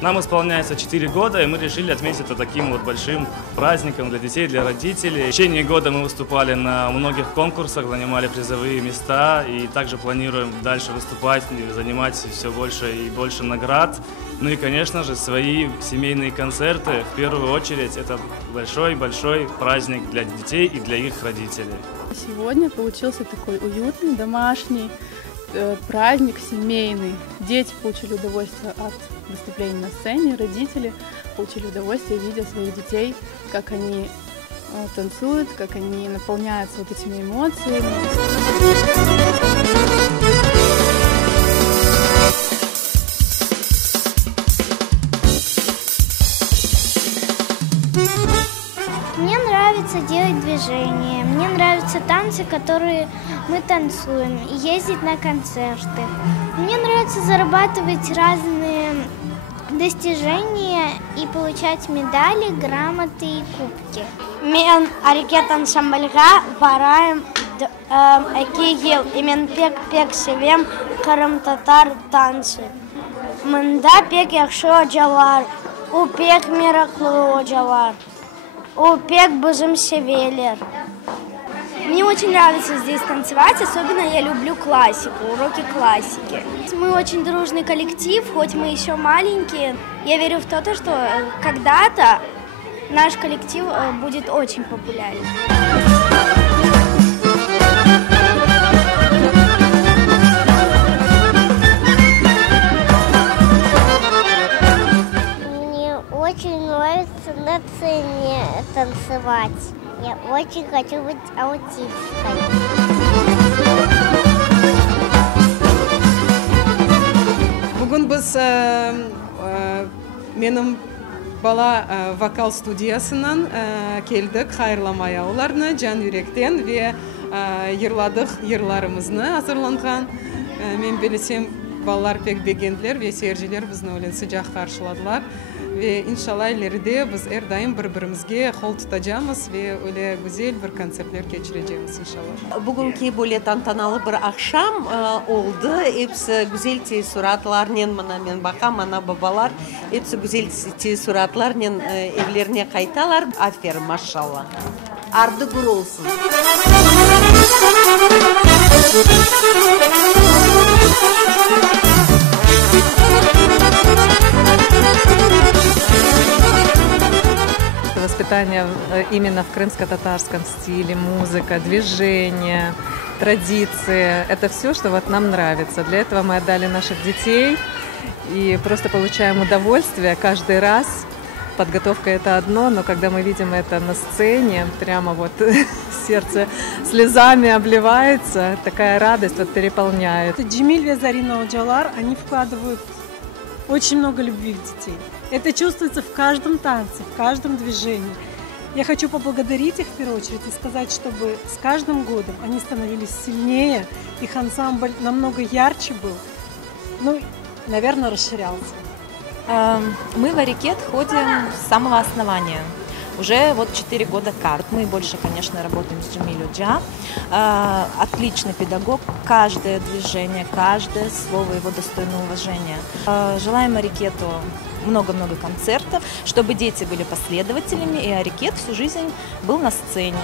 Нам исполняется 4 года, и мы решили отметить это таким вот большим праздником для детей, для родителей. В течение года мы выступали на многих конкурсах, занимали призовые места, и также планируем дальше выступать, занимать все больше и больше наград. Ну и, конечно же, свои семейные концерты. В первую очередь, это большой-большой праздник для детей и для их родителей. Сегодня получился такой уютный, домашний праздник семейный. Дети получили удовольствие от выступления на сцене, родители получили удовольствие, видя своих детей, как они танцуют, как они наполняются вот этими эмоциями. Мне нравится делать движения, мне нравятся танцы, которые мы танцуем, и ездить на концерты. Мне нравится зарабатывать разные достижения и получать медали, грамоты и кубки. Мен Арикет ансамбльга бараем 2 ел, и мен пек севем кырым-татар танцы. Мында пек яхшы оджалар, у пек мираклы оджалар. У пек бызым севелер. Мне очень нравится здесь танцевать, особенно я люблю классику, уроки классики. Мы очень дружный коллектив, хоть мы еще маленькие. Я верю в то, что когда-то наш коллектив будет очень популярен. Очень нравится на сцене танцевать. Я очень хочу быть аутисткой. Бүгін біз менің бала вокал студиясынан келдік, хайырламай ауларына жан үректен ве ерладық ерларымызны азырланған. Мен білесем, балалар пек бегенділер ве сержелер біздің өленсі жақ қаршыладылар. Ve inşallah ileride biz erdayım bir-birimizge kol tutacağımız ve öyle güzel bir konsertler geçireceğimiz inşallah. Bugünkü böyle tantanalı bir akşam oldu. Hepsi güzel tesuratlarla men bakam ana babalar hepsi güzel tesuratlarla evlerine kaytalar. Aferin maşallah. Ardı gür olsun. Воспитание именно в крымско-татарском стиле, музыка, движение, традиции. Это все, что вот нам нравится. Для этого мы отдали наших детей и просто получаем удовольствие каждый раз. Подготовка – это одно, но когда мы видим это на сцене, прямо вот сердце слезами обливается, такая радость вот переполняет. Джемиль и Зарина Оджалар, они вкладывают очень много любви в детей. Это чувствуется в каждом танце, в каждом движении. Я хочу поблагодарить их в первую очередь и сказать, чтобы с каждым годом они становились сильнее, их ансамбль намного ярче был, ну, наверное, расширялся. Мы в Арикет ходим с самого основания. Уже вот 4 года карт. Мы больше, конечно, работаем с Джемилью Джа. Отличный педагог. Каждое движение, каждое слово его достойно уважения. Желаем Арикету много-много концертов, чтобы дети были последователями, и Арикет всю жизнь был на сцене.